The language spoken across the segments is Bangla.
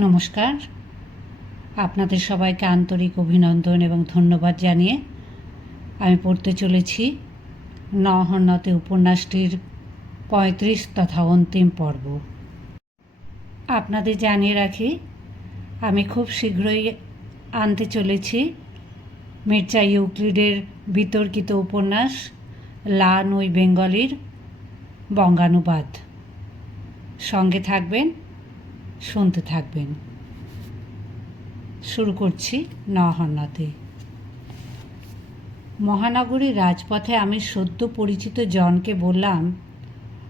নমস্কার। আপনাদের সবাইকে আন্তরিক অভিনন্দন এবং ধন্যবাদ জানিয়ে আমি পড়তে চলেছি নহন্নতে উপন্যাসটির পঁয়ত্রিশ তথা অন্তিম পর্ব। আপনাদের জানিয়ে রাখি, আমি খুব শীঘ্রই আনতে চলেছি মির্জা ইউক্লিডের বিতর্কিত উপন্যাস লা নই বেঙ্গলির বঙ্গানুবাদ। সঙ্গে থাকবেন শুনতে থাকবেন। শুরু করছি নহন্নাতে মহানগরীর রাজপথে আমি সদ্য পরিচিত জনকে বললাম,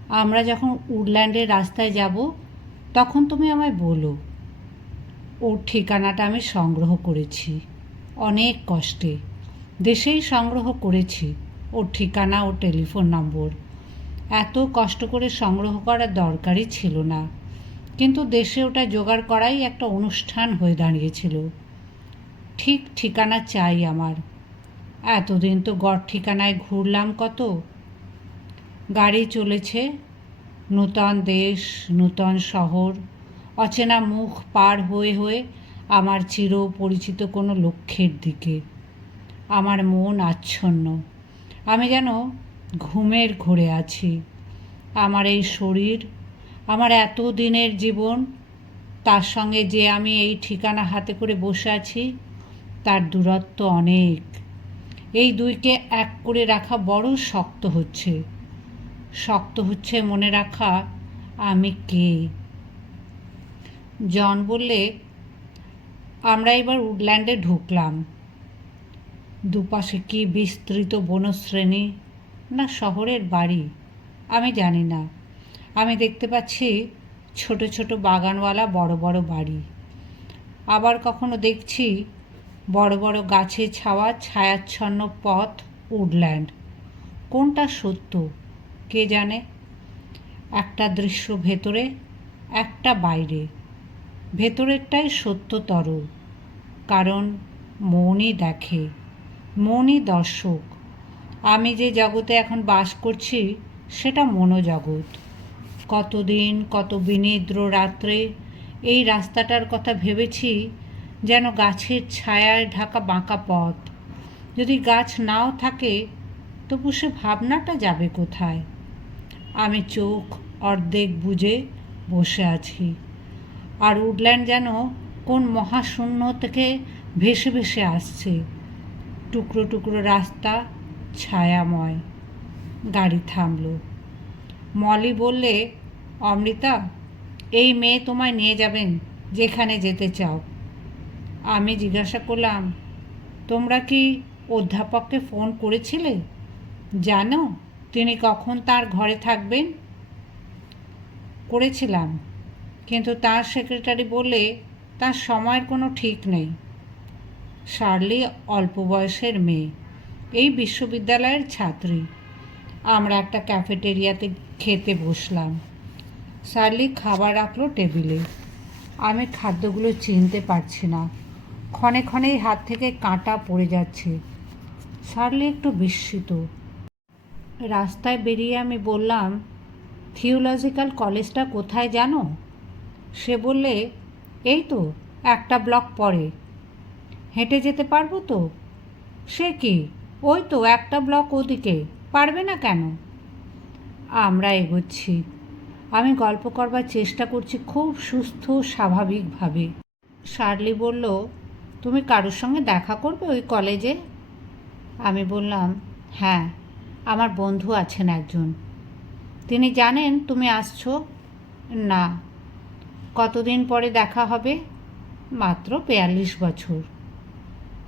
আমরা যখন উডল্যান্ডের রাস্তায় যাব, তখন তুমি আমায় বলো। ওর ঠিকানাটা আমি সংগ্রহ করেছি। অনেক কষ্টে। দেশেই সংগ্রহ করেছি। ওর ঠিকানা ও টেলিফোন নম্বর। এত কষ্ট করে সংগ্রহ করার দরকারই ছিল না। কিন্তু দেশে ওটা জোগাড় করাই একটা অনুষ্ঠান হয়ে দাঁড়িয়েছিল। ঠিক ঠিকানা চাই আমার। এতদিন তো গড় ঠিকানায় ঘুরলাম কত? গাড়ি চলেছে, নূতন দেশ, নূতন শহর, অচেনা মুখ পার হয়ে হয়ে আমার চির পরিচিত কোনো লক্ষ্যের দিকে। আমার মন আচ্ছন্ন। আমি যেন ঘুমের ঘোরে আছি। আমার এই শরীর আমার এত দিনের জীবন, তার সঙ্গে যে আমি এই ঠিকানা হাতে করে বসে আছি, তার দূরত্ব অনেক। এই দুইকে এক করে রাখা বড় শক্ত হচ্ছে। শক্ত হচ্ছে মনে রাখা, আমি কে? জন বললে, আমরা এবার উডল্যান্ডে ঢুকলাম। দুপাশে কি বিস্তৃত বনশ্রেণী না শহরের বাড়ি? আমি জানি না। আমি দেখতে পাচ্ছি ছোট ছোট বাগানওয়ালা বড় বড় বাড়ি। আবার কখনো দেখছি বড় বড় গাছে ছাওয়া ছায়াচ্ছন্ন পথ উডল্যান্ড। কোনটা সত্য? কে জানে? একটা দৃশ্য ভেতরে, একটা বাইরে। ভেতরেরটাই সত্যতর। কারণ মনই দেখে, মনই দর্শক। আমি যে জগতে এখন বাস করছি, সেটা মনোজগৎ। কতদিন, কত বিনিদ্র রাত্রে? এই রাস্তাটার কথা ভেবেছি যেন গাছের ছায়ায় ঢাকা বাঁকা পথ। যদি গাছ নাও থাকে, তবু সে ভাবনাটা যাবে কোথায়? আমি চোখ অর্ধেক বুঝে বসে আছি। আর উডল্যান্ড যেন কোন মহাশূন্য থেকে ভেসে ভেসে আসছে। টুকরো টুকরো রাস্তা, ছায়াময়। গাড়ি থামলো। মলি বললে, অমৃতা, এই মেয়ে তোমায় নিয়ে যাবেন যেখানে যেতে চাও। আমি জিজ্ঞাসা করলাম, তোমরা কি অধ্যাপককে ফোন করেছিলে? জানো, তিনি কখন তার ঘরে থাকবেন? করেছিলাম, কিন্তু তার সেক্রেটারি বললে তার সময়ের কোনো ঠিক নেই। শার্লি অল্প বয়সের মেয়ে, এই বিশ্ববিদ্যালয়ের ছাত্রী। আমরা একটা ক্যাফেটেরিয়াতে খেতে বসলাম। শার্লি খাবার রাখল টেবিলে। আমি খাদ্যগুলো চিনতে পারছি না। ক্ষণে ক্ষণেই হাত থেকে কাঁটা পড়ে যাচ্ছে। শার্লি একটু বিস্মিত। রাস্তায় বেরিয়ে আমি বললাম, থিওলজিক্যাল কলেজটা কোথায় জানো? সে বললে, এই তো, একটা ব্লক পরে। হেঁটে যেতে পারব তো? সে কি? ওই তো, একটা ব্লক ওদিকে। পারবে না কেন? আমরা এগোচ্ছি। আমি গল্প করবার চেষ্টা করছি খুব সুস্থ, স্বাভাবিকভাবে। শার্লি বলল, তুমি কারোর সঙ্গে দেখা করবে ওই কলেজে? আমি বললাম হ্যাঁ আমার বন্ধু আছেন একজন। তিনি জানেন তুমি আসছো? না। কতদিন পরে দেখা হবে? মাত্র বিয়াল্লিশ বছর।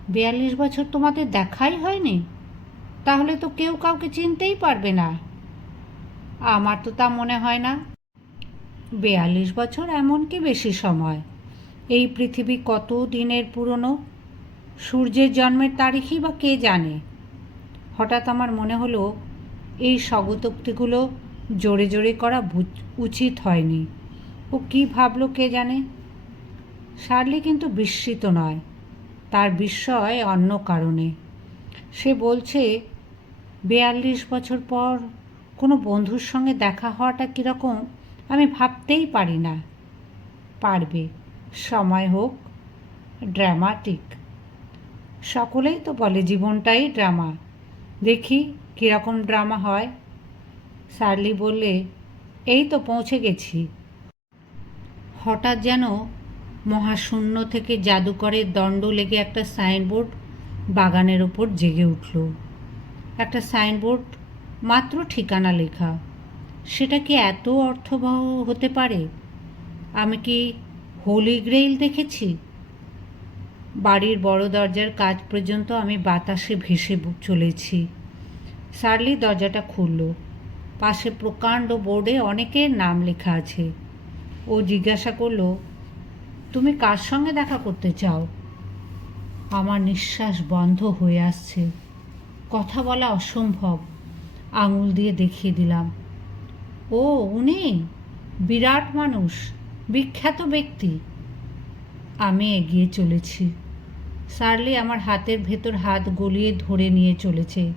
বিয়াল্লিশ বছর তোমাদের দেখাই হয়নি? তাহলে তো কেউ কাউকে চিনতেই পারবে না। আমার তো তা মনে হয় না। বেয়াল্লিশ বছর এমন কি বেশি সময়। এই পৃথিবী কত দিনের পুরনো? সূর্যের জন্মের তারিখই বা কে জানে? হঠাৎ আমার মনে হলো, এই স্বগতোক্তিগুলো জোরে জোরে করা উচিত হয়নি। ও কি ভাবলো কে জানে? শার্লি কিন্তু বিস্মিত নয়। তার বিস্ময় অন্য কারণে। সে বলছে, বিয়াল্লিশ বছর পর কোনো বন্ধুর সঙ্গে দেখা হওয়াটা কীরকম আমি ভাবতেই পারি না। পারবে, সময় হোক ড্রামাটিক সকলেই তো বলে জীবনটাই ড্রামা দেখি কীরকম ড্রামা হয়। সার্লি বললে, এই তো পৌঁছে গেছি। হঠাৎ যেন মহাশূন্য থেকে জাদুকরের দণ্ড লেগে একটা সাইনবোর্ড বাগানের ওপর জেগে উঠল। একটা সাইনবোর্ড মাত্র ঠিকানা লেখা। সেটা কি এত অর্থবহ হতে পারে? আমি কি হোলি গ্রেইল দেখেছি? বাড়ির বড় দরজার কাজ পর্যন্ত আমি বাতাসে ভেসে চলেছি। সার্লি দরজাটা খুলল। পাশে প্রকাণ্ড বোর্ডে অনেকের নাম লেখা আছে। ও জিজ্ঞাসা করল, তুমি কার সঙ্গে দেখা করতে চাও? আমার নিঃশ্বাস বন্ধ হয়ে আসছে। কথা বলা অসম্ভব। আঙুল দিয়ে দেখিয়ে দিলাম। ও, উনি বিরাট মানুষ, বিখ্যাত ব্যক্তি। আমি এগিয়ে চলেছি। সার্লি আমার হাতের ভেতর হাত গলিয়ে ধরে নিয়ে চলেছে।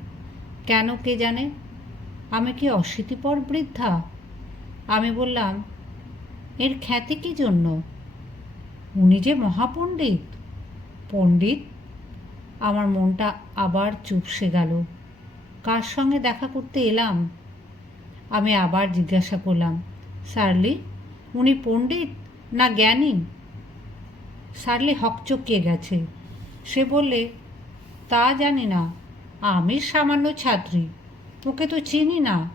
কেন কে জানে? আমি কি অশীতিপর বৃদ্ধা? আমি বললাম, এর খ্যাতি কী জন্য? উনি যে মহাপণ্ডিত। পণ্ডিত? আমার মনটা আবার চুপসে গেল। কার সঙ্গে দেখা করতে এলাম? আমি আবার জিজ্ঞাসা করলাম, সার্লি, উনি পণ্ডিত না জ্ঞানী? সার্লি হকচকিয়ে গেছে। সে বললে, তা জানি না, আমি সামান্য ছাত্রী, ওকে তো চিনি না।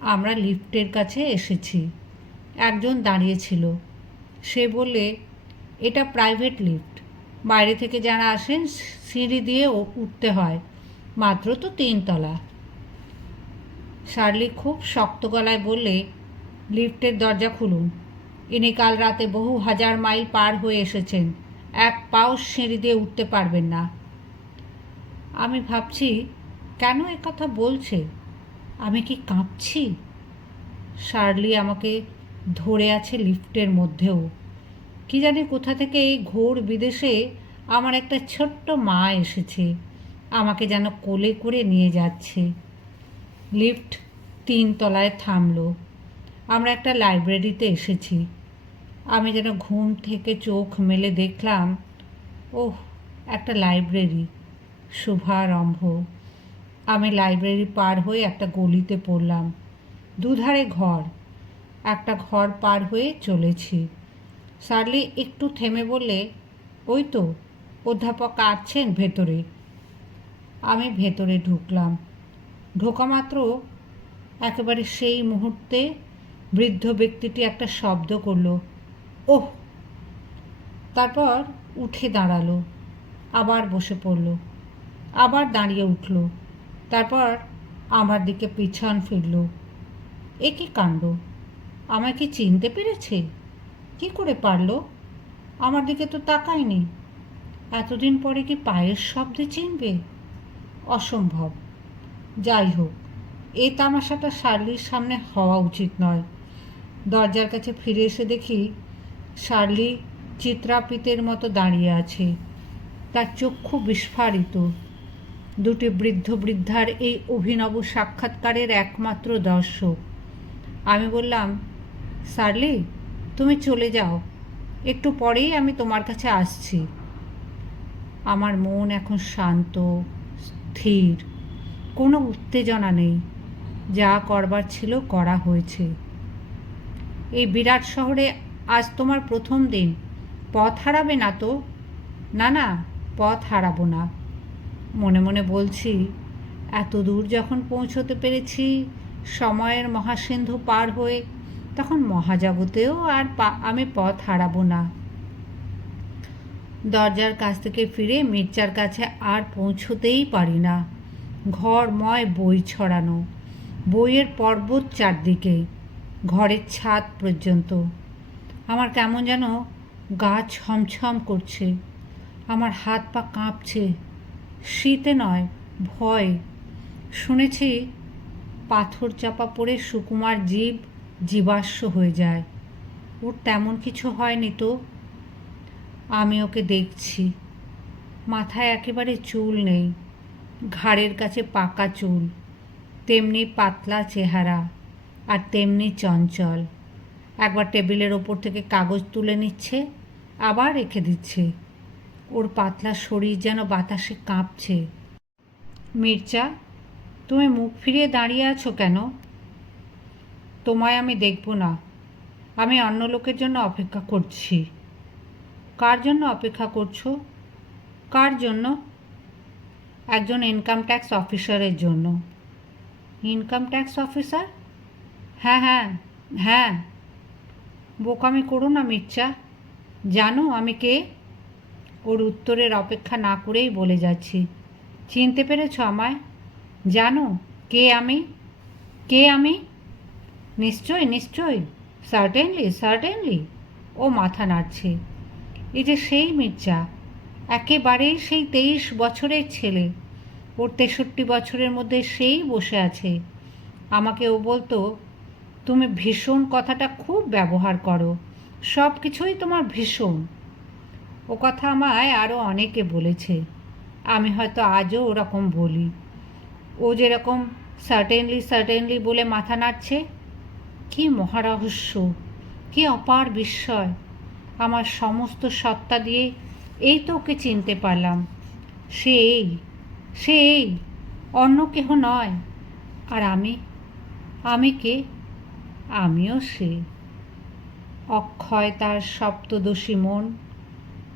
আমরা লিফটের কাছে এসেছি, একজন দাঁড়িয়েছিল। সে বললে, এটা প্রাইভেট লিফট, বাইরে থেকে যারা আসেন, সিঁড়ি দিয়ে উঠতে হয়। মাত্র তো তিনতলা। শার্লি খুব শক্ত গলায় বললে, লিফটের দরজা খুলুন। ইনি কাল রাতে বহু হাজার মাইল পার হয়ে এসেছেন। এক পাও সিঁড়ি দিয়ে উঠতে পারবেন না। আমি ভাবছি, কেন এ কথা বলছে? আমি কি কাঁপছি? শার্লি আমাকে ধরে আছে লিফটের মধ্যেও। কি জানি কোথা থেকে এই ঘোর বিদেশে আমার একটা ছোট্ট মা এসেছে। আমাকে যেন কোলে করে নিয়ে যাচ্ছে। লিফট তিন তলায় থামলো। আমরা একটা লাইব্রেরিতে এসেছি। আমি যেন ঘুম থেকে চোখ মেলে দেখলাম, ওহ, একটা লাইব্রেরি, শুভারম্ভ। আমি লাইব্রেরি পার হয়ে একটা গলিতে পড়লাম। দুধারে ঘর, একটা ঘর পার হয়ে চলেছি। সার্লি একটু থেমে বললে, ওই তো, অধ্যাপক আছেন ভেতরে। আমি ভেতরে ঢুকলাম। ঢোকা মাত্র একেবারে সেই মুহূর্তে বৃদ্ধ ব্যক্তিটি একটা শব্দ করল, ওহ! তারপর উঠে দাঁড়াল, আবার বসে পড়ল, আবার দাঁড়িয়ে উঠল, তারপর আমার দিকে পিছন ফিরল। এ কী কাণ্ড? আমায় কি চিনতে পেরেছে? কি করে পারল? আমার দিকে তো তাকায়নি। এতদিন পরে কি পায়ের শব্দে চিনবে? অসম্ভব। যাই হোক, এই তামাশাটা শার্লির সামনে হওয়া উচিত নয়। দরজার কাছে ফিরে এসে দেখি শার্লি চিত্রাপিতের মতো দাঁড়িয়ে আছে। তার চক্ষু বিস্ফারিত। দুটি বৃদ্ধ বৃদ্ধার এই অভিনব সাক্ষাৎকারের একমাত্র দর্শক। আমি বললাম সার্লি তুমি চলে যাও। একটু পরেই আমি তোমার কাছে আসছি। আমার মন এখন শান্ত। স্থির কোনো উত্তেজনা নেই, যা করবার ছিল করা হয়েছে। এই বিরাট শহরে আজ তোমার প্রথম দিন, পথ হারাবে না তো? না না, পথ হারাবো না। মনে মনে বলছি, এত দূর যখন পৌঁছতে পেরেছি, সময়ের মহাসিন্ধু পার হয়ে, তখন মহাজগতেও আর আমি পথ হারাবো না। দরজার কাছ থেকে ফিরে মির্জার কাছে আর পৌঁছতেই পারি না। ঘরময় বই ছড়ানো, বইয়ের পর্বত চারদিকে, ঘরের ছাদ পর্যন্ত। আমার কেমন যেন গা ছমছম করছে, আমার হাত পা কাঁপছে, শীতে নয়, ভয়। শুনেছি পাথর চাপা পড়ে সুকুমার জীব জীবাশ্ম হয়ে যায়। ওর তেমন কিছু হয়নি তো? আমি ওকে দেখছি। মাথায় একেবারে চুল নেই, ঘাড়ের কাছে পাকা চুল, তেমনি পাতলা চেহারা আর তেমনি চঞ্চল। একবার টেবিলের ওপর থেকে কাগজ তুলে নিচ্ছে, আবার রেখে দিচ্ছে। ওর পাতলা শরীর যেন বাতাসে কাঁপছে। মির্জা, তুমি মুখ ফিরিয়ে দাঁড়িয়ে আছো কেন? তোমায় আমি দেখব না। আমি অন্য লোকের জন্য অপেক্ষা করছি। কার জন্য অপেক্ষা করছ? কার জন্য? একজন ইনকাম ট্যাক্স অফিসারের জন্য। ইনকাম ট্যাক্স অফিসার হ্যাঁ হ্যাঁ হ্যাঁ। বোকামি করো না, মির্চা। জানো আমি কে? ওর উত্তরের অপেক্ষা না করেই বলে যাচ্ছি। চিনতে পেরেছ আমায়? জানো কে আমি? কে আমি? নিশ্চয়ই নিশ্চয়ই সার্টেনলি সার্টেনলি ও মাথা নাড়ছে। এই যে সেই মির্জা, একেবারেই সেই তেইশ বছরের ছেলে। ওর তেষট্টি বছরের মধ্যে সেই বসে আছে। আমাকে ও বলতো, তুমি ভীষণ কথাটা খুব ব্যবহার করো। সব কিছুই তোমার ভীষণ। ও কথা আমায় আরও অনেকে বলেছে। আমি হয়তো আজও ওরকম বলি। ও যেরকম, সার্টেনলি সার্টেনলি বলে মাথা নাড়ছে। কি মহারহস্য, কি অপার বিস্ময়। আমার সমস্ত সত্তা দিয়ে এই তো ওকে চিনতে পারলাম। সে এই সে এই, অন্য কেহ নয়। আর আমি আমি কে? আমিও সে। অক্ষয় তার সপ্তদোষী মন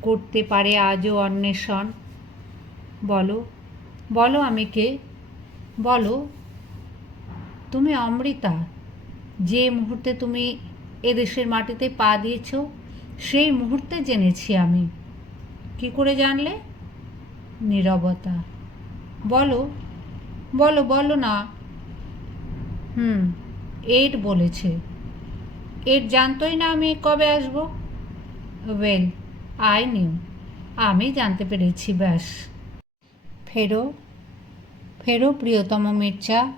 করতে পারে আজও অন্বেষণ। বলো বলো আমি কে? বলো, তুমি অমৃতা, যে মুহূর্তে তুমি এদেশের মাটিতে পা দিয়েছ সেই মুহূর্তে জেনেছি আমি। কি করে জানলে? নীরবতা। বলো বলো বলো না। হুম এর বলেছে। এর জানতোই না আমি কবে আসব? Well, I knew. আমি জানতে পেরেছি, ব্যাস। ফেরো ফেরো প্রিয়তম মির্জা।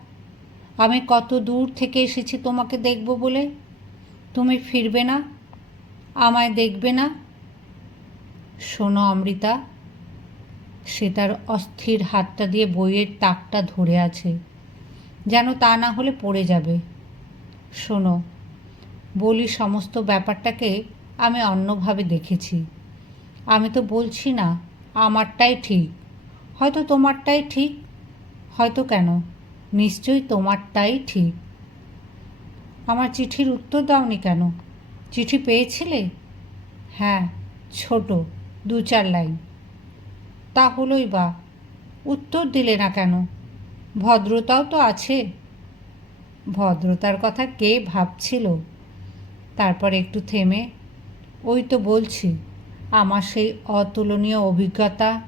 আমি কত দূর থেকে এসেছি তোমাকে দেখব বলে? তুমি ফিরবে না? আমায় দেখবে না? শোনো অমৃতা, সে তার অস্থির হাতটা দিয়ে বইয়ের তাকটা ধরে আছে। যেন তা না হলে পড়ে যাবে। শোনো, বলি সমস্ত ব্যাপারটাকে আমি অন্যভাবে দেখেছি। আমি তো বলছি না, আমারটাই ঠিক। হয়তো তোমারটাই ঠিক, হয়তো কেন? নিশ্চয়ই তোমারটাই ঠিক। আমার চিঠির উত্তর দাওনি কেন? চিঠি পেয়েছিলে? হ্যাঁ ছোট, দু চার লাইন। তা হলোই বা, উত্তর দিলে না কেন? ভদ্রতাও তো আছে। ভদ্রতার কথা কে ভাবছিল? তারপর একটু থেমে, ওই তো বলছি, আমার সেই অতুলনীয় অভিজ্ঞতা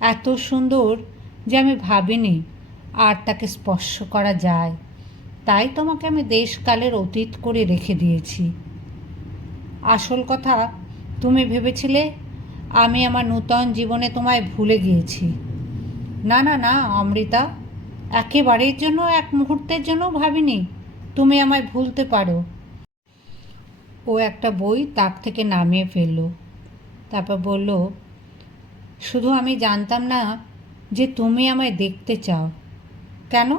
এত সুন্দর যে আমি ভাবিনি আর তাকে স্পর্শ করা যায়। তাই তোমাকে আমি দেশকালের অতীত করে রেখে দিয়েছি। আসল কথা তুমি ভেবেছিলে আমি আমার নূতন জীবনে তোমায় ভুলে গিয়েছি। না না না, অমৃতা, একেবারের জন্য, এক মুহূর্তের জন্য ভাবিনি তুমি আমায় ভুলতে পারো। ও একটা বই তাক থেকে নামিয়ে ফেলল। তারপর বলল, শুধু আমি জানতাম না যে তুমি আমায় দেখতে চাও। কেন?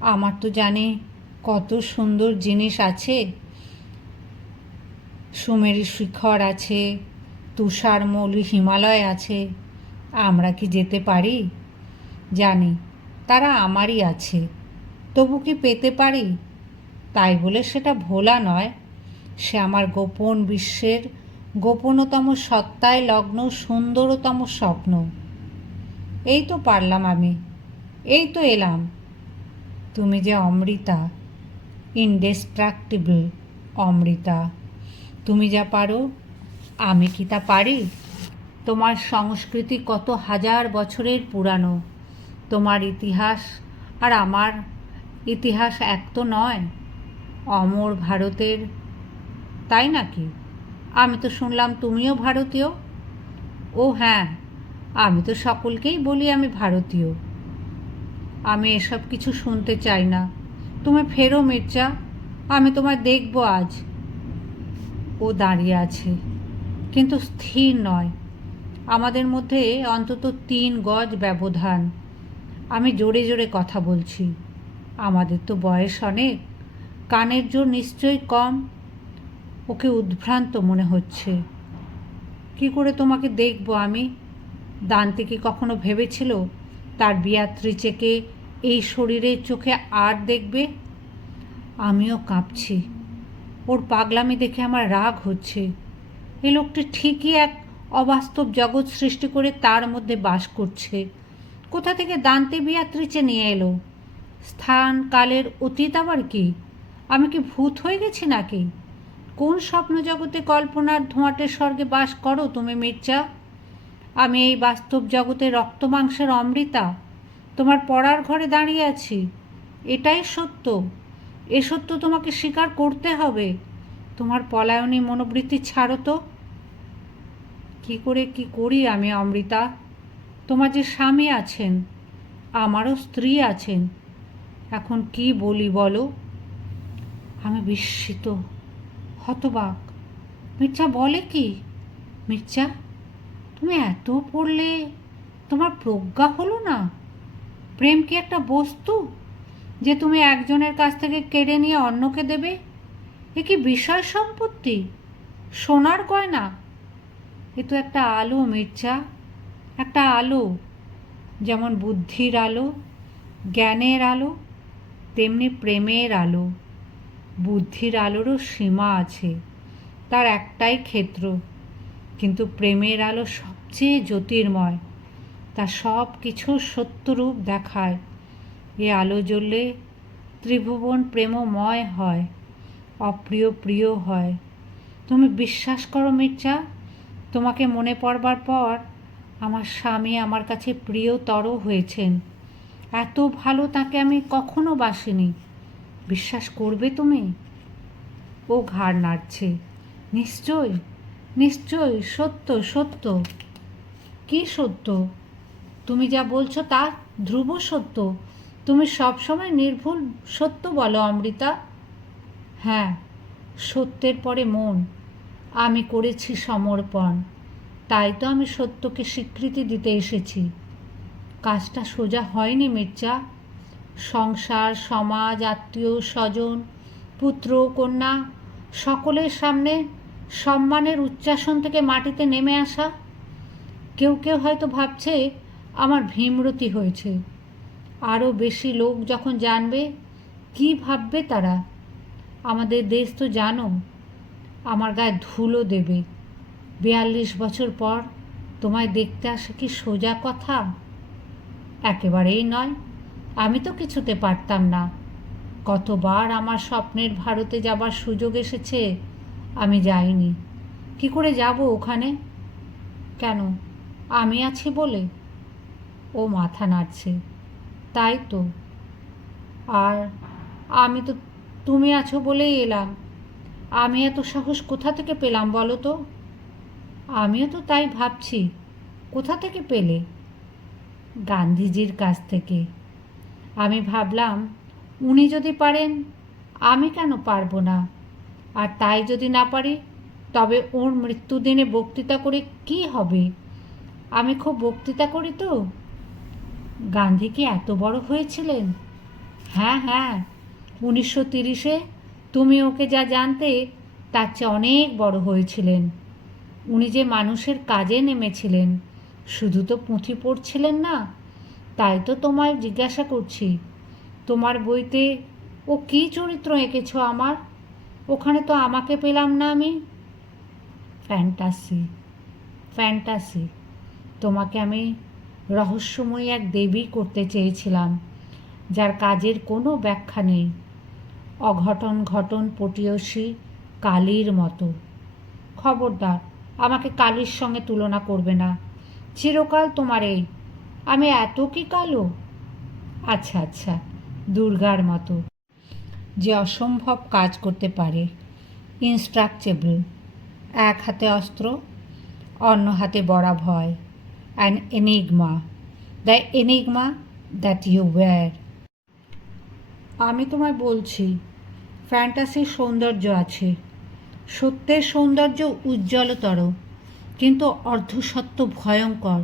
আমার তো জানি কত সুন্দর জিনিস আছে সুমেরু শিখর আছে তুষারমৌলি হিমালয় আছে, আমরা কি যেতে পারি? জানি, তারা আমারই আছে, তবু কি পেতে পারি? তাই বলে সেটা ভোলা নয়। সে আমার গোপন বিশ্বের গোপনতম সত্তায় লগ্ন, সুন্দরতম স্বপ্ন। এই তো পারলাম আমি, এই তো এলাম। তুমি যে অমৃতা ইনডেস্ট্রাক্টিবল অমৃতা। তুমি যা পারো, আমি কি তা পারি? তোমার সংস্কৃতি কত হাজার বছরের পুরানো। তোমার ইতিহাস আর আমার ইতিহাস এক তো নয়, অমর ভারতের। তাই নাকি? আমি তো শুনলাম তুমিও ভারতীয়। ও হ্যাঁ আমি তো সকলকেই বলি আমি ভারতীয়। আমি এসব কিছু শুনতে চাই না। তুমি ফেরো মির্জা, আমি তোমায় দেখব আজ। ও দাঁড়িয়ে আছে। কিন্তু স্থির নয়। আমাদের মধ্যে অন্তত তিন গজ ব্যবধান। আমি জোরে জোরে কথা বলছি। আমাদের তো বয়স অনেক। কানের জোর নিশ্চয়ই কম। ওকে উদ্ভ্রান্ত মনে হচ্ছে। কি করে তোমাকে দেখব আমি? দান্তে কি কখনো ভেবেছিল তার বিয়াত্রিচেকে এই শরীরের চোখে আর দেখবে? আমিও কাঁপছি। ওর পাগলামি দেখে আমার রাগ হচ্ছে। এ লোকটি ঠিকই এক অবাস্তব জগৎ সৃষ্টি করে তার মধ্যে বাস করছে। কোথা থেকে দান্তে বিয়াত্রিচে নিয়ে এলো? স্থান, কালের অতীত আবার কি? আমি কি ভূত হয়ে গেছি নাকি? কোন স্বপ্ন জগতে কল্পনার ধোঁয়াটের স্বর্গে বাস করো তুমি মির্জা আমি এই বাস্তব জগতে রক্ত, মাংসের অমৃতা তোমার পড়ার ঘরে দাঁড়িয়ে আছি। এটাই সত্য। এ সত্য তোমাকে স্বীকার করতে হবে। তোমার পলায়নী মনোবৃত্তি ছাড়ো তো। কি করে কি করি আমি, অমৃতা? তোমার যে স্বামী আছেন, আমারও স্ত্রী আছেন, এখন কি বলি বলো? আমি বিস্মিত, হতবাক। মির্জা বলে কি? মির্জা তুমি এত পড়লে তোমার প্রজ্ঞা হলো না? প্রেম কি একটা বস্তু? যে তুমি একজনের কাছ থেকে কেড়ে নিয়ে অন্যকে দেবে? এ কি বিষয় সম্পত্তি? সোনার গয়না? এ তো একটা আলো, মির্জা। একটা আলো, যেমন বুদ্ধির আলো, জ্ঞানের আলো, তেমনি প্রেমের আলো। বুদ্ধির আলোরও সীমা আছে, তার একটাই ক্ষেত্র। কিন্তু প্রেমের আলো সবচেয়ে জ্যোতির্ময়, তা সব কিছু সত্যরূপ দেখায়। এ আলো জ্বললে ত্রিভুবন প্রেমময় হয়, অপ্রিয় প্রিয় হয়। তুমি বিশ্বাস করো মির্জা, তোমাকে মনে পড়বার পর আমার স্বামী আমার কাছে প্রিয়তর হয়েছেন। এত ভালো তাকে আমি কখনো বাসিনি। বিশ্বাস করবে তুমি? ও ঘাড় নাড়ছে। নিশ্চয় নিশ্চয়, সত্য সত্য। কি সত্য? তুমি যা বলছো তা ধ্রুব সত্য। তুমি সবসময় নির্ভুল, সত্য বলো অমৃতা। হ্যাঁ সত্যের পরে মন। আমি করেছি সমর্পণ। তাই তো আমি সত্যকে স্বীকৃতি দিতে এসেছি। কাজটা সোজা হয়নি মির্জা। সংসার, সমাজ, আত্মীয়, স্বজন, পুত্র, কন্যা, সকলের সামনে সম্মানের উচ্চাসন থেকে মাটিতে নেমে আসা। কেউ কেউ হয়তো ভাবছে আমার ভীমরতি হয়েছে। আরও বেশি লোক যখন জানবে, কি ভাববে তারা? আমাদের দেশ তো জানো, আমার গায়ে ধুলো দেবে। বিয়াল্লিশ বছর পর তোমায় দেখতে আসা কি সোজা কথা? একেবারেই নয়, আমি তো কিছুতে পারতাম না। কতবার আমার স্বপ্নের ভারতে যাবার সুযোগ এসেছে, আমি যাইনি। কি করে যাব ওখানে? কেন, আমি আছি বলে? ও মাথা নাড়ছে। তাই তো। আর আমি তো তুমি আছো বলেই এলাম। আমি এত সাহস কোথা থেকে পেলাম বলো তো? আমিও তো তাই ভাবছি, কোথা থেকে পেলে? গান্ধীজির কাছ থেকে। আমি ভাবলাম, উনি যদি পারেন, আমি কেন পারব না? আর তাই যদি না পারি, তবে ওর মৃত্যুদিনে বক্তৃতা করে কি হবে? আমি খুব বক্তৃতা করি তো। গান্ধী কি এত বড় হয়েছিলেন? হ্যাঁ হ্যাঁ। উনিশশো তিরিশে তুমি ওকে যা জানতে, তার চেয়ে অনেক বড় হয়েছিলেন। উনি যে মানুষের কাজে নেমেছিলেন, শুধু তো পুঁথি পড়ছিলেন না, তাই তো তোমায় জিজ্ঞাসা করছি। তোমার বইতে, ও কী চরিত্র এঁকেছ আমার? ওখানে তো আমাকে পেলাম না আমি। Fantasy fantasy. তোমাকে আমি রহস্যময়ী এক দেবী করতে চেয়েছিলাম, যার কাজের কোনো ব্যাখ্যা নেই। অঘটন ঘটন পটীয়সী কালীর মতো। খবরদার, আমাকে কালীর সঙ্গে তুলনা করবে না। চিরকাল তোমার এই। আমি এত কি কালো? আচ্ছা আচ্ছা দুর্গার মতো। যে অসম্ভব কাজ করতে পারে। ইনস্ট্রাকচেবল এক হাতে অস্ত্র, অন্য হাতে বড়া ভয় an enigma the enigma that you were আমি তোমায় বলছি ফ্যান্টাসির সৌন্দর্য আছে। সত্যের সৌন্দর্য উজ্জ্বলতর, কিন্তু অর্ধসত্য ভয়ঙ্কর।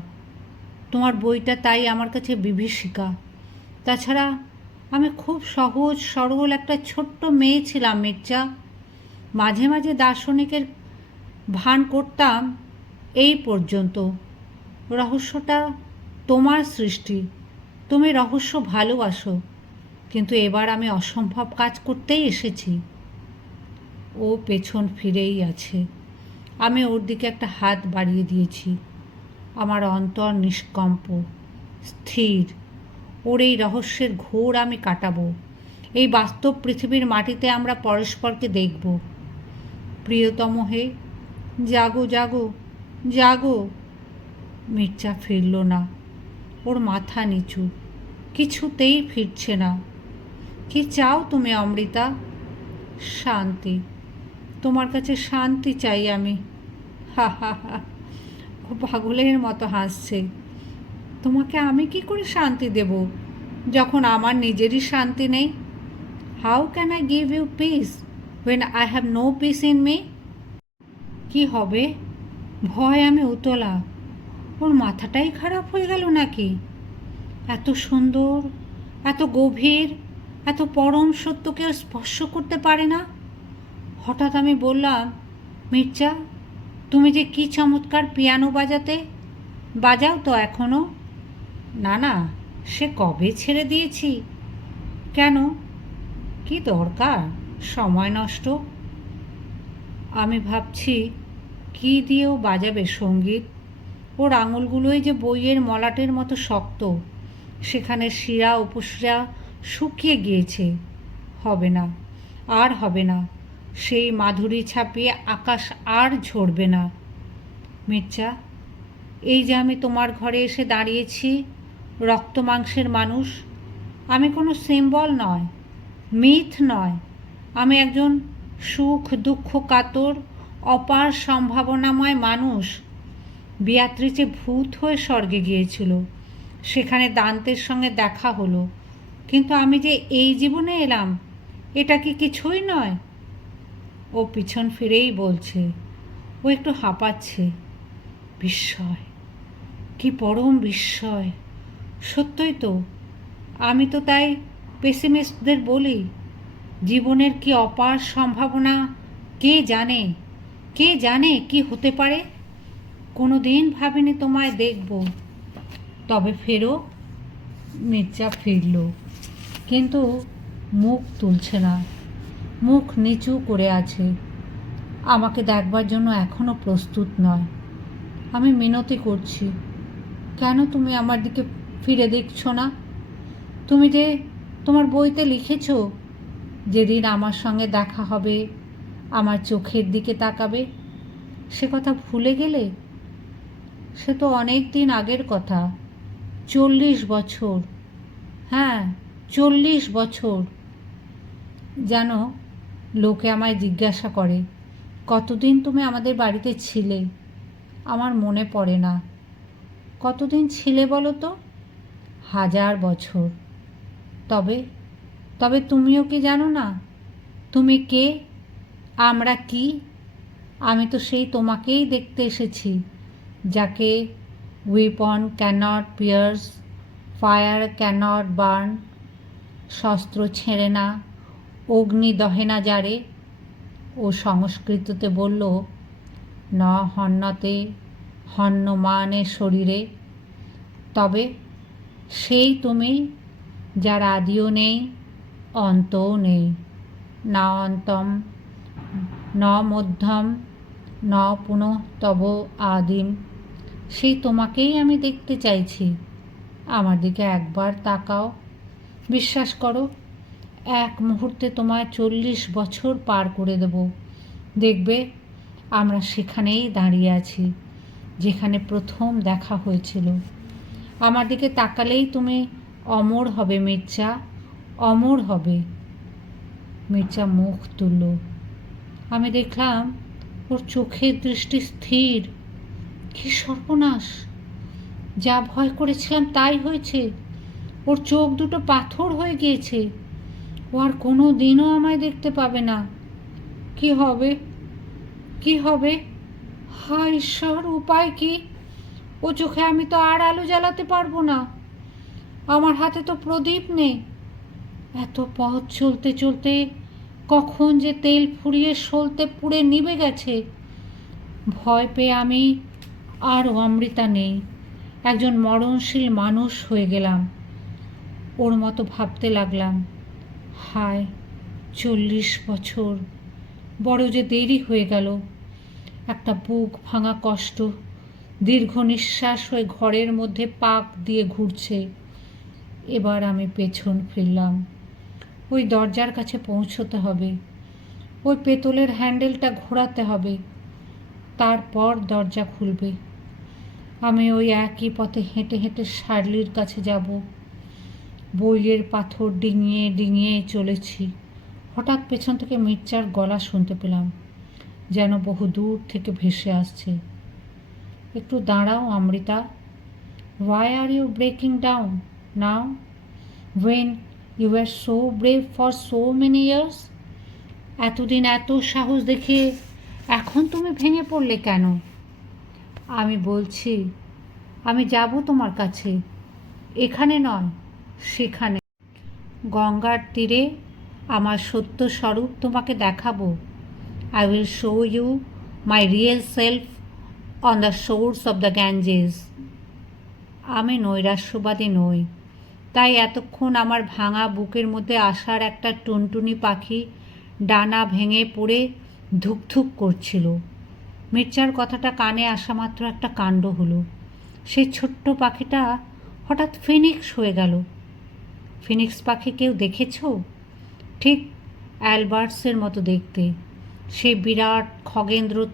তোমার বইটা তাই আমার কাছে বিভীষিকা। তাছাড়া আমি খুব সহজ, সরল একটা ছোট্ট মেয়ে ছিলাম, মির্জা। মাঝে মাঝে দার্শনিকের ভান করতাম এই পর্যন্ত। রহস্যটা তোমার সৃষ্টি। তুমি রহস্য ভালোবাসো, কিন্তু এবার আমি অসম্ভব কাজ করতেই এসেছি। ও পেছন ফিরেই আছে। আমি ওর দিকে একটা হাত বাড়িয়ে দিয়েছি। আমার অন্তর নিষ্কম্প, স্থির। ওর এই রহস্যের ঘোর আমি কাটাবো। এই বাস্তব পৃথিবীর মাটিতে আমরা পরস্পরকে দেখব। প্রিয়তম হে, জাগো জাগো জাগো। মির্জা ফিরল না। ওর মাথা নিচু। কিছুতেই ফিরছে না। কি চাও তুমি, অমৃতা? শান্তি। তোমার কাছে শান্তি চাই আমি। হা হা হা ও পাগলের মতো হাসছে। তোমাকে আমি কি করে শান্তি দেব যখন আমার নিজেরই শান্তি নেই? How can I give you peace when I have no peace in me কি হবে? ভয় আমি উতলা। ওর মাথাটাই খারাপ হয়ে গেল নাকি? এত সুন্দর, এত গভীর, এত পরম সত্যকে স্পর্শ করতে পারে না? হঠাৎ আমি বললাম, মির্জা, তুমি যে কি চমৎকার পিয়ানো বাজাতে? বাজাও তো এখনও না না, সে কবে ছেড়ে দিয়েছি? কেন? কি দরকার? সময় নষ্ট। আমি ভাবছি, কি দিয়েও বাজাবে সংগীত? ওর আঙুলগুলোই যে বইয়ের মলাটের মতো শক্ত, সেখানে শিরা উপশিরা শুকিয়ে গিয়েছে। হবে না, আর হবে না, সেই মাধুরী ছাপিয়ে আকাশ আর ঝরবে না। মির্জা, এই যে আমি তোমার ঘরে এসে দাঁড়িয়েছি, রক্ত মাংসের মানুষ, আমি কোনো সিম্বল নয়, মিথ নয়। আমি একজন সুখ দুঃখ কাতর অপার সম্ভাবনাময় মানুষ। বিয়াত্রিচে ভূত হয়ে স্বর্গে গিয়েছিল। সেখানে দান্তের সঙ্গে দেখা হলো। কিন্তু আমি যে এই জীবনে এলাম, এটা কি কিছুই নয়? ও পিছন ফিরেই বলছে, ও একটু হাঁপাচ্ছে। বিস্ময়, কি পরম বিস্ময়। সত্যই তো, আমি তো তাই পেসিমিস্টদের বলি, জীবনের কি অপার সম্ভাবনা কে জানে? কে জানে কি হতে পারে? কোনো দিন ভাবিনি তোমায় দেখব। তবে ফেরো মির্জা ফিরল। কিন্তু মুখ তুলছে না। মুখ নিচু করে আছে। আমাকে দেখবার জন্য এখনও প্রস্তুত নয়। আমি মিনতি করছি। কেন তুমি আমার দিকে ফিরে দেখছ না? তুমি যে তোমার বইতে লিখেছ, যেদিন আমার সঙ্গে দেখা হবে, আমার চোখের দিকে তাকাবে, সে কথা ভুলে গেলে? সে তো অনেক দিন আগের কথা। চল্লিশ বছর। হ্যাঁ চল্লিশ বছর। যেন লোকে আমায় জিজ্ঞাসা করে, কতদিন তুমি আমাদের বাড়িতে ছিলে? আমার মনে পড়ে না। কতদিন ছিলে বলো তো? হাজার বছর। তবে তবে তুমিও কি জানো না? তুমি কে? আমরা কি? আমি তো সেই তোমাকেই দেখতে এসেছি। যাকে weapon cannot pierce fire cannot burn শস্ত্র ছেঁড়ে না, অগ্নি দহে না যারে ও সংস্কৃততে বলল, ন হন্যতে হন্যমানে শরীরে। তবে সেই তুমি যার আদিও নেই, অন্তও নেই। না অন্তম, ন মধ্যম, ন পুনঃ তব আদিম। সেই তোমাকেই আমি দেখতে চাইছি। আমার দিকে একবার তাকাও। বিশ্বাস করো, এক মুহূর্তে তোমায় চল্লিশ বছর পার করে দেব। দেখবে, আমরা সেখানেই দাঁড়িয়ে আছি, যেখানে প্রথম দেখা হয়েছিল। আমার দিকে তাকালেই তুমি অমর হবে মির্জা, অমর হবে। মির্জা মুখ তুলল। আমি দেখলাম, ওর চোখের দৃষ্টি স্থির। কি সর্বনাশ। যা ভয় করেছিলাম তাই হয়েছে। ওর চোখ দুটো পাথর হয়ে গিয়েছে। ও আর কোনো দিনও আমায় দেখতে পাবে না। কি হবে? কি হবে? হা ঈশ্বর, উপায় কি? ও চোখে আমি তো আর আলো জ্বালাতে পারব না। আমার হাতে তো প্রদীপ নেই। এত পথ চলতে চলতে কখন যে তেল ফুরিয়ে সলতে পুড়ে নিভে গেছে। ভয় পেয়ে আমি আর অমৃতা নেই। একজন মরণশীল মানুষ হয়ে গেলাম। ওর মতো ভাবতে লাগলাম, হায়, চল্লিশ বছর, বড় যে দেরি হয়ে গেল। একটা বুক ভাঙা কষ্ট, দীর্ঘ নিঃশ্বাস হয়ে ঘরের মধ্যে পাক দিয়ে ঘুরছে। এবার আমি পেছন ফিরলাম। ওই দরজার কাছে পৌঁছতে হবে। ওই পেতলের হ্যান্ডেলটা ঘোরাতে হবে। তারপর দরজা খুলবে। আমি ওই একই পথে হেঁটে হেঁটে শার্লির কাছে যাব। বইয়ের পাথর ডিঙিয়ে ডিঙিয়ে চলেছি। হঠাৎ পেছন থেকে মির্চার গলা শুনতে পেলাম, যেন বহু দূর থেকে ভেসে আসছে। একটু দাঁড়াও, Amrita. Why are you breaking down now when you are so brave for so many years এতদিন এত সাহস দেখে এখন তুমি ভেঙে পড়লে কেন? আমি বলছি, আমি যাব তোমার কাছে। এখানে নয়, সেখানে। গঙ্গার তীরে আমার সত্য স্বরূপ তোমাকে দেখাবো। I will show you my real self on the source of the Ganges আমি নৈরাশ্যবাদী নই, তাই এতক্ষণ আমার ভাঙা বুকের মধ্যে আসার একটা টুনটুনি পাখি ডানা ভেঙে পড়ে ধুকধুক করছিল। মির্জার কথাটা কানে আসা মাত্র একটা কাণ্ড হলো। সেই ছোট্ট পাখিটা হঠাৎ ফিনিক্স হয়ে গেল। ফিনিক্স পাখি কেউ দেখেছ? ঠিক অ্যালবার্টসের মতো দেখতে। সেই বিরাট খগেন্দ্র,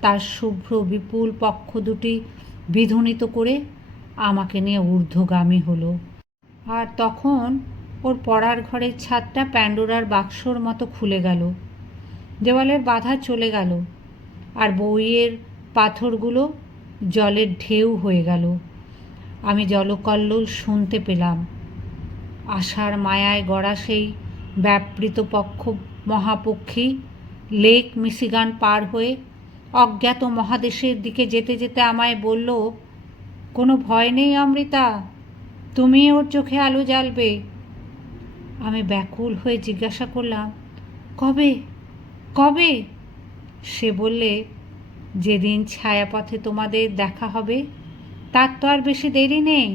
তার শুভ্র, বিপুল পক্ষ দুটি বিধনিত করে আমাকে নিয়ে ঊর্ধ্বগামী হলো। আর তখন ওর পড়ার ঘরের ছাদটা প্যান্ডোরার বাক্সর মতো খুলে গেল। দেওয়ালের বাধা চলে গেল আর বইয়ের পাথরগুলো জলের ঢেউ হয়ে গেল। আমি জলকল্লোল শুনতে পেলাম। আশার মায়ায় গড়া সেই ব্যাপৃত পক্ষ মহাপক্ষী লেক মিশিগান পার হয়ে অজ্ঞাত মহাদেশের দিকে যেতে যেতে আমায় বলল, কোনো ভয় নেই অমৃতা, তুমি ওর চোখে আলো জ্বালবে। আমি ব্যাকুল হয়ে জিজ্ঞাসা করলাম, কবে? কবে? সে বললে যেদিন ছায়াপথে তোমাদের দেখা হবে তার তো আর বেশি দেরি নেই।